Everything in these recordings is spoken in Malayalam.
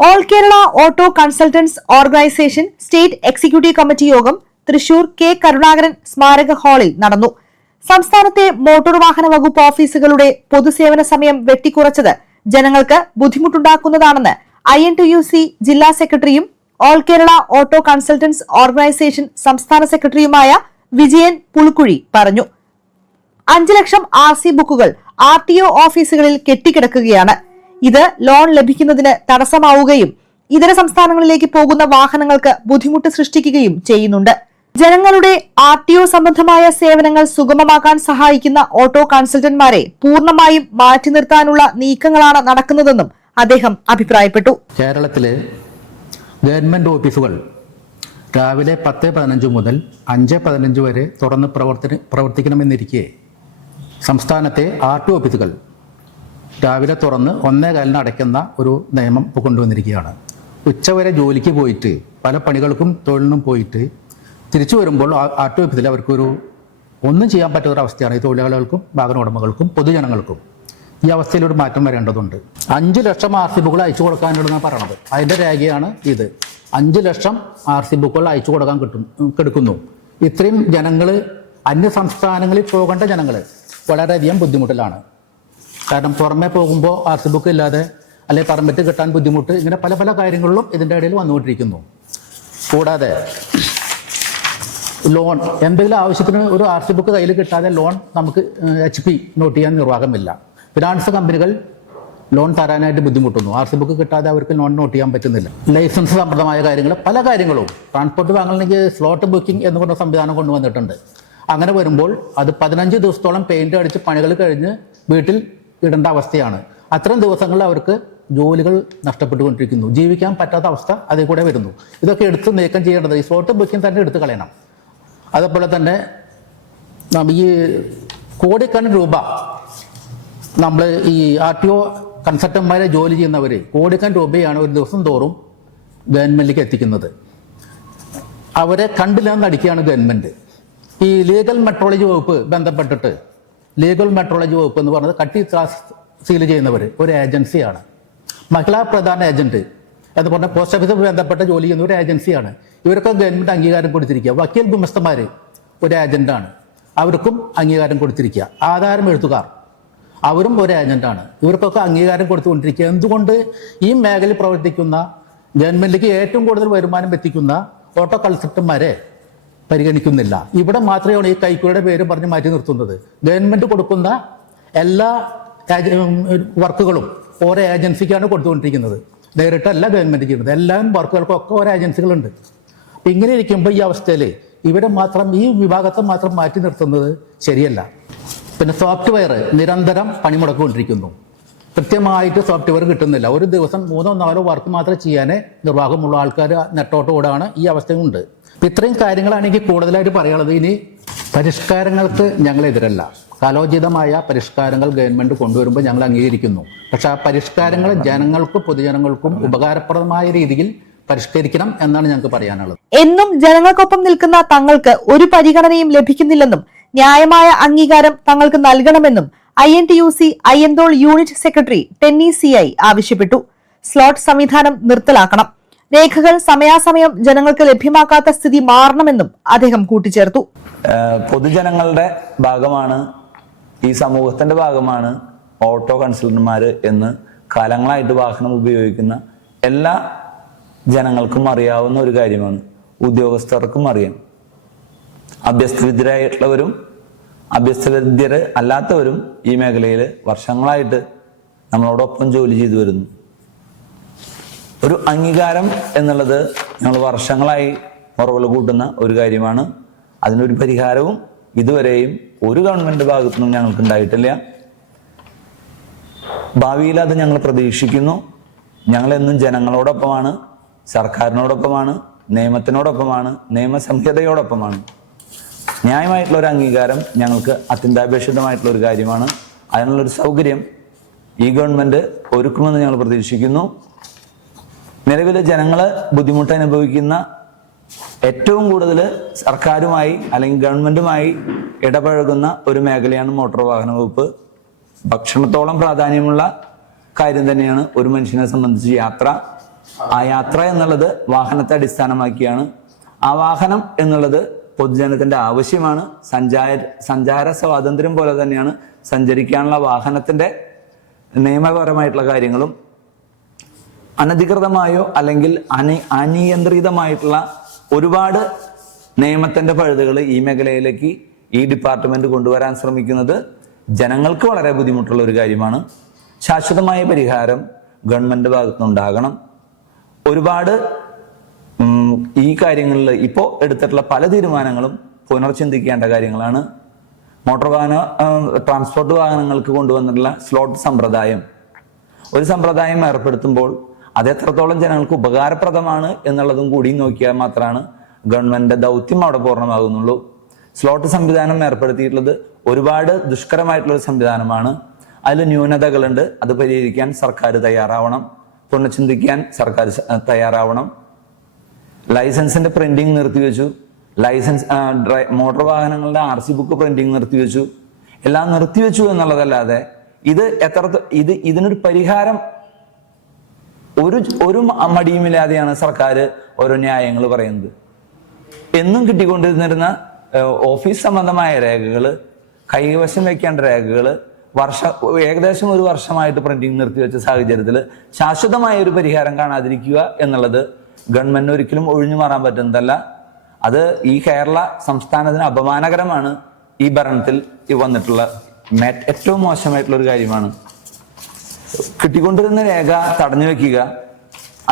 All Kerala auto consultants organisation state executive committee യോഗം തൃശൂർ കെ കരുണാകരൻ സ്മാരക ഹാളിൽ നടന്നു. സംസ്ഥാനത്തെ മോട്ടോർ വാഹന വകുപ്പ് ഓഫീസുകളുടെ പൊതുസേവന സമയം വെട്ടിക്കുറച്ചത് ജനങ്ങൾക്ക് ബുദ്ധിമുട്ടുണ്ടാക്കുന്നതാണെന്ന് I N T U C ജില്ലാ സെക്രട്ടറിയും all Kerala auto consultants organisation സംസ്ഥാന സെക്രട്ടറിയുമായ വിജയൻ പുളുക്കുഴി പറഞ്ഞു. അഞ്ചു ലക്ഷം ആർ സി ബുക്കുകൾ ആർ ടി ഒ ഓഫീസുകളിൽ കെട്ടിക്കിടക്കുകയാണ്. ഇത് ലോൺ ലഭിക്കുന്നതിന് തടസ്സമാവുകയും ഇതര സംസ്ഥാനങ്ങളിലേക്ക് പോകുന്ന വാഹനങ്ങൾക്ക് ബുദ്ധിമുട്ട് സൃഷ്ടിക്കുകയും ചെയ്യുന്നുണ്ട്. ജനങ്ങളുടെ ആർ ടി ഒ സംബന്ധമായ സേവനങ്ങൾ സുഗമമാക്കാൻ സഹായിക്കുന്ന ഓട്ടോ കൺസൾട്ടന്റ്മാരെ പൂർണമായും മാറ്റി നിർത്താനുള്ള നീക്കങ്ങളാണ് നടക്കുന്നതെന്നും അദ്ദേഹം അഭിപ്രായപ്പെട്ടു. കേരളത്തിലെ ഗവൺമെന്റ് ഓഫീസുകൾ രാവിലെ പത്ത് പതിനഞ്ച് മുതൽ അഞ്ച് പതിനഞ്ച് വരെ തുറന്ന് പ്രവർത്തി പ്രവർത്തിക്കണമെന്നിരിക്കെ സംസ്ഥാനത്തെ ആർ ടി ഓഫീസുകൾ രാവിലെ തുറന്ന് ഒന്നേ കാലിന് അടയ്ക്കുന്ന ഒരു നിയമം ഇപ്പോൾ കൊണ്ടുവന്നിരിക്കുകയാണ്. ഉച്ചവരെ ജോലിക്ക് പോയിട്ട് പല പണികൾക്കും തൊഴിലിനും പോയിട്ട് തിരിച്ചു വരുമ്പോൾ ആർ അവർക്കൊരു ഒന്നും ചെയ്യാൻ പറ്റാത്ത അവസ്ഥയാണ് ഈ തൊഴിലാളികൾക്കും വാഹന ഉടമകൾക്കും പൊതുജനങ്ങൾക്കും. ഈ അവസ്ഥയിലൊരു മാറ്റം വരേണ്ടതുണ്ട്. അഞ്ച് ലക്ഷം ആർ സി ബുക്കുകൾ അയച്ചു കൊടുക്കാനുണ്ടെന്നാണ് പറയണത്. അതിന്റെ രേഖയാണ് ഇത്. അഞ്ച് ലക്ഷം ആർ സി ബുക്കുകൾ അയച്ചു കൊടുക്കാൻ കിട്ടും കെടുക്കുന്നു. ഇത്രയും ജനങ്ങൾ അന്യ സംസ്ഥാനങ്ങളിൽ പോകേണ്ട ജനങ്ങൾ വളരെയധികം ബുദ്ധിമുട്ടിലാണ്. കാരണം പുറമെ പോകുമ്പോൾ ആർ സി ബുക്ക് ഇല്ലാതെ അല്ലെങ്കിൽ പെർമിറ്റ് കിട്ടാൻ ബുദ്ധിമുട്ട് ഇങ്ങനെ പല പല കാര്യങ്ങളിലും ഇതിന്റെ ഇടയിൽ വന്നുകൊണ്ടിരിക്കുന്നു. കൂടാതെ ലോൺ എന്തെങ്കിലും ആവശ്യത്തിന് ഒരു ആർ സി ബുക്ക് കയ്യിൽ കിട്ടാതെ ലോൺ നമുക്ക് എച്ച് പി നോട്ട് ചെയ്യാൻ നിർവാഹമില്ല. ഫിനാൻസ് കമ്പനികൾ ലോൺ തരാനായിട്ട് ബുദ്ധിമുട്ടുന്നു. ആർ സി ബുക്ക് കിട്ടാതെ അവർക്ക് ലോൺ നോട്ട് ചെയ്യാൻ പറ്റുന്നില്ല. ലൈസൻസ് സംബന്ധമായ കാര്യങ്ങൾ പല കാര്യങ്ങളും. ട്രാൻസ്പോർട്ട് വാങ്ങണമെങ്കിൽ സ്ലോട്ട് ബുക്കിംഗ് എന്ന് പറഞ്ഞ സംവിധാനം കൊണ്ടുവന്നിട്ടുണ്ട്. അങ്ങനെ വരുമ്പോൾ അത് പതിനഞ്ച് ദിവസത്തോളം പെയിന്റ് അടിച്ച് പണികൾ കഴിഞ്ഞ് വീട്ടിൽ ഇടേണ്ട അവസ്ഥയാണ് അത്തരം ദിവസങ്ങളിൽ അവർക്ക് ജോലികൾ നഷ്ടപ്പെട്ടുകൊണ്ടിരിക്കുന്നു. ജീവിക്കാൻ പറ്റാത്ത അവസ്ഥ അതിൽ കൂടെ വരുന്നു. ഇതൊക്കെ എടുത്ത് നീക്കം ചെയ്യേണ്ടത് ഈ സ്ലോട്ട് ബുക്കിംഗ് തന്നെ എടുത്തു കളയണം. അതേപോലെ തന്നെ ഈ കോടിക്കണക്കിന് രൂപ നമ്മൾ ഈ ആർ ടി ഒ കൺസൾട്ടന്മാരെ ജോലി ചെയ്യുന്നവർ കോടിക്കണക്കിന് രൂപയാണ് ഒരു ദിവസം തോറും ഗവൺമെന്റിലേക്ക് എത്തിക്കുന്നത്. അവരെ കണ്ടില്ലാന്ന് അടിക്കുകയാണ് ഗവൺമെന്റ്. ഈ ലീഗൽ മെട്രോളജി വകുപ്പ് ബന്ധപ്പെട്ടിട്ട് ലീഗൽ മെട്രോളജി വകുപ്പ് എന്ന് പറയുന്നത് കട്ടി സീൽ ചെയ്യുന്നവർ ഒരു ഏജൻസിയാണ്. മഹിളാ പ്രധാന ഏജന്റ്. എന്ന് പറഞ്ഞ പോസ്റ്റ് ഓഫീസുമായി ബന്ധപ്പെട്ട ജോലി ചെയ്യുന്ന ഒരു ഏജൻസിയാണ്. ഇവർക്ക് ഗവൺമെന്റ് അംഗീകാരം കൊടുത്തിരിക്കുക. വക്കീൽ ഗുമസ്തന്മാർ ഒരു ഏജന്റാണ്. അവർക്കും അംഗീകാരം കൊടുത്തിരിക്കുക. ആധാരം എഴുത്തുകാർ അവരും ഒരു ഏജന്റാണ്. ഇവർക്കൊക്കെ അംഗീകാരം കൊടുത്തുകൊണ്ടിരിക്കുക. എന്തുകൊണ്ട് ഈ മേഖലയിൽ പ്രവർത്തിക്കുന്ന ഗവൺമെന്റിലേക്ക് ഏറ്റവും കൂടുതൽ വരുമാനം എത്തിക്കുന്ന ഓട്ടോ കൺസൾട്ടന്മാരെ പരിഗണിക്കുന്നില്ല. ഇവിടെ മാത്രമാണ് ഈ കൈക്കൂലിയുടെ പേര് പറഞ്ഞ് മാറ്റി നിർത്തുന്നത്. ഗവൺമെന്റ് കൊടുക്കുന്ന എല്ലാ വർക്കുകളും ഓരോ ഏജൻസിക്കാണ് കൊടുത്തുകൊണ്ടിരിക്കുന്നത്. നേരിട്ടല്ല ഗവൺമെന്റ് ചെയ്യുന്നത്. എല്ലാ വർക്കുകൾക്കൊക്കെ ഓരോ ഏജൻസികളുണ്ട്. അപ്പം ഇങ്ങനെ ഇരിക്കുമ്പോൾ ഈ അവസ്ഥയിൽ ഇവിടെ മാത്രം ഈ വിഭാഗത്തെ മാത്രം മാറ്റി നിർത്തുന്നത് ശരിയല്ല. പിന്നെ സോഫ്റ്റ്വെയർ നിരന്തരം പണിമുടക്കൊണ്ടിരിക്കുന്നു. കൃത്യമായിട്ട് സോഫ്റ്റ്വെയർ കിട്ടുന്നില്ല. ഒരു ദിവസം മൂന്നോ നാലോ വർക്ക് മാത്രം ചെയ്യാനേ നിർവാഹമുള്ള ആൾക്കാർ നെട്ടോട്ടോടാണ് ഈ അവസ്ഥയുണ്ട്. ഇത്രയും കാര്യങ്ങളാണ് എനിക്ക് കൂടുതലായിട്ട് പറയാനുള്ളത്. ഇനി പരിഷ്കാരങ്ങൾക്ക് ഞങ്ങൾ എതിരല്ല. കാലോചിതമായ പരിഷ്കാരങ്ങൾ ഗവൺമെന്റ് കൊണ്ടുവരുമ്പോൾ ഞങ്ങൾ അംഗീകരിക്കുന്നു. പക്ഷെ ആ പരിഷ്കാരങ്ങൾ ജനങ്ങൾക്കും പൊതുജനങ്ങൾക്കും ഉപകാരപ്രദമായ രീതിയിൽ പരിഷ്കരിക്കണം എന്നാണ് ഞങ്ങൾക്ക് പറയാനുള്ളത്. എന്നും ജനങ്ങൾക്കൊപ്പം നിൽക്കുന്ന തങ്ങൾക്ക് ഒരു പരിഗണനയും ലഭിക്കുന്നില്ലെന്നും ന്യായമായ അംഗീകാരം തങ്ങൾക്ക് നൽകണമെന്നും I N T U C Ayyanthole unit secretary Tenny C I ആവശ്യപ്പെട്ടു. സ്ലോട്ട് സംവിധാനം നിർത്തലാക്കണം. രേഖകൾ സമയാസമയം ജനങ്ങൾക്ക് ലഭ്യമാക്കാത്ത സ്ഥിതി മാറണമെന്നും അദ്ദേഹം കൂട്ടിച്ചേർത്തു. പൊതുജനങ്ങളുടെ ഭാഗമാണ് ഈ സമൂഹത്തിന്റെ ഭാഗമാണ് ഓട്ടോ കൺസൾട്ടന്മാർ എന്ന് കാലങ്ങളായിട്ട് വാഹനം ഉപയോഗിക്കുന്ന എല്ലാ ജനങ്ങൾക്കും അറിയാവുന്ന ഒരു കാര്യമാണ് ഉദ്യോഗസ്ഥർക്കും അറിയാം. അഭ്യസ്തവിദ്യരായിട്ടുള്ളവരും അഭ്യസ്തവിദ്യർ അല്ലാത്തവരും ഈ മേഖലയിൽ വർഷങ്ങളായിട്ട് നമ്മളോടൊപ്പം ജോലി ചെയ്തു വരുന്നു. ഒരു അംഗീകാരം എന്നുള്ളത് ഞങ്ങൾ വർഷങ്ങളായി മുറവിൽ കൂട്ടുന്ന ഒരു കാര്യമാണ്. അതിനൊരു പരിഹാരവും ഇതുവരെയും ഒരു ഗവൺമെന്റ് ഭാഗത്തു നിന്നും ഞങ്ങൾക്ക് ഉണ്ടായിട്ടില്ല. ഭാവിയിൽ അത് ഞങ്ങൾ പ്രതീക്ഷിക്കുന്നു. ഞങ്ങൾ എന്നും ജനങ്ങളോടൊപ്പമാണ് സർക്കാരിനോടൊപ്പമാണ് നിയമത്തിനോടൊപ്പമാണ് നിയമസംഹിതയോടൊപ്പമാണ്. ന്യായമായിട്ടുള്ള ഒരു അംഗീകാരം ഞങ്ങൾക്ക് അത്യന്താപേക്ഷിതമായിട്ടുള്ള ഒരു കാര്യമാണ്. അതിനുള്ളൊരു സൗകര്യം ഈ ഗവൺമെന്റ് ഒരുക്കുമെന്ന് ഞങ്ങൾ പ്രതീക്ഷിക്കുന്നു. നിലവിൽ ജനങ്ങൾ ബുദ്ധിമുട്ട് അനുഭവിക്കുന്ന ഏറ്റവും കൂടുതൽ സർക്കാരുമായി അല്ലെങ്കിൽ ഗവൺമെന്റുമായി ഇടപഴകുന്ന ഒരു മേഖലയാണ് മോട്ടോർ വാഹന വകുപ്പ്. ഭക്ഷണത്തോളം പ്രാധാന്യമുള്ള കാര്യം തന്നെയാണ് ഒരു മനുഷ്യനെ സംബന്ധിച്ച് യാത്ര. ആ യാത്ര എന്നുള്ളത് വാഹനത്തെ അടിസ്ഥാനമാക്കിയാണ്. ആ വാഹനം എന്നുള്ളത് പൊതുജനത്തിന്റെ ആവശ്യമാണ്. സഞ്ചാര സഞ്ചാര സ്വാതന്ത്ര്യം പോലെ തന്നെയാണ് സഞ്ചരിക്കാനുള്ള വാഹനത്തിന്റെ നിയമപരമായിട്ടുള്ള കാര്യങ്ങളും അനധികൃതമായോ അല്ലെങ്കിൽ അനി അനിയന്ത്രിതമായിട്ടുള്ള ഒരുപാട് നിയമത്തിന്റെ പഴുതുകൾ ഈ മേഖലയിലേക്ക് ഈ ഡിപ്പാർട്ട്മെന്റ് കൊണ്ടുവരാൻ ശ്രമിക്കുന്നത് ജനങ്ങൾക്ക് വളരെ ബുദ്ധിമുട്ടുള്ള ഒരു കാര്യമാണ്. ശാശ്വതമായ പരിഹാരം ഗവൺമെന്റ് ഭാഗത്തുനിന്നുണ്ടാകണം. ഒരുപാട് ഈ കാര്യങ്ങളിൽ ഇപ്പോൾ എടുത്തിട്ടുള്ള പല തീരുമാനങ്ങളും പുനർചിന്തിക്കേണ്ട കാര്യങ്ങളാണ്. മോട്ടോർ വാഹന ട്രാൻസ്പോർട്ട് വാഹനങ്ങൾക്ക് കൊണ്ടുവന്നിട്ടുള്ള സ്ലോട്ട് സമ്പ്രദായം. ഒരു സമ്പ്രദായം ഏർപ്പെടുത്തുമ്പോൾ അത് എത്രത്തോളം ജനങ്ങൾക്ക് ഉപകാരപ്രദമാണ് എന്നുള്ളതും കൂടി നോക്കിയാൽ മാത്രമാണ് ഗവൺമെന്റിന്റെ ദൗത്യം അവിടെ പൂർണമാകുന്നുള്ളൂ. സ്ലോട്ട് സംവിധാനം ഏർപ്പെടുത്തിയിട്ടുള്ളത് ഒരുപാട് ദുഷ്കരമായിട്ടുള്ള ഒരു സംവിധാനമാണ്. അതിൽ ന്യൂനതകളുണ്ട്. അത് പരിഹരിക്കാൻ സർക്കാർ തയ്യാറാവണം. പുനഃചിന്തിക്കാൻ സർക്കാർ തയ്യാറാവണം. ലൈസൻസിന്റെ പ്രിന്റിംഗ് നിർത്തിവെച്ചു. ലൈസൻസ് മോട്ടോർ വാഹനങ്ങളുടെ ആർ സി ബുക്ക് പ്രിന്റിംഗ് നിർത്തിവെച്ചു. എല്ലാം നിർത്തിവെച്ചു എന്നുള്ളതല്ലാതെ ഇത് എത്ര ഇത് ഇതിനൊരു പരിഹാരം ഒരു ഒരു മടിയുമില്ലാതെയാണ് സർക്കാർ ഓരോ ന്യായങ്ങൾ പറയുന്നത്. എന്നും കിട്ടിക്കൊണ്ടിരുന്നിരുന്ന ഓഫീസ് സംബന്ധമായ രേഖകൾ കൈവശം വെക്കേണ്ട രേഖകൾ വർഷ ഏകദേശം ഒരു വർഷമായിട്ട് പ്രിന്റിങ് നിർത്തി വെച്ച സാഹചര്യത്തിൽ ശാശ്വതമായ ഒരു പരിഹാരം കാണാതിരിക്കുക എന്നുള്ളത് ഗവൺമെന്റിന് ഒരിക്കലും ഒഴിഞ്ഞു മാറാൻ പറ്റുന്നതല്ല. അത് ഈ കേരള സംസ്ഥാനത്തിന് അപമാനകരമാണ് ഈ ഭരണത്തിൽ വന്നിട്ടുള്ള ഏറ്റവും മോശമായിട്ടുള്ള ഒരു കാര്യമാണ്. കിട്ടിക്കൊണ്ടിരുന്ന രേഖ തടഞ്ഞു വെക്കുക.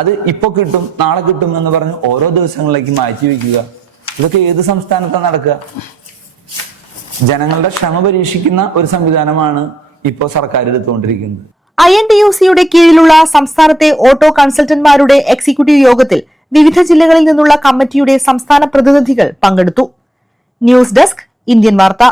അത് ഇപ്പൊ കിട്ടും നാളെ കിട്ടും എന്ന് പറഞ്ഞ് ഓരോ ദിവസങ്ങളിലേക്ക് മാറ്റി വെക്കുക. ഇതൊക്കെ ഏത് സംസ്ഥാനത്താണ് നടക്കുക? ജനങ്ങളുടെ ക്ഷമ പരീക്ഷിക്കുന്ന ഒരു സംവിധാനമാണ് ഇപ്പോൾ സർക്കാർ എടുത്തുകൊണ്ടിരിക്കുന്നത്. ഐ എൻ ടി യു സിയുടെ കീഴിലുള്ള സംസ്ഥാനത്തെ ഓട്ടോ കൺസൾട്ടന്റ്മാരുടെ എക്സിക്യൂട്ടീവ് യോഗത്തിൽ വിവിധ ജില്ലകളിൽ നിന്നുള്ള കമ്മിറ്റിയുടെ സംസ്ഥാന പ്രതിനിധികൾ പങ്കെടുത്തു. ന്യൂസ് ഡെസ്ക് ഇന്ത്യൻ വാർത്ത.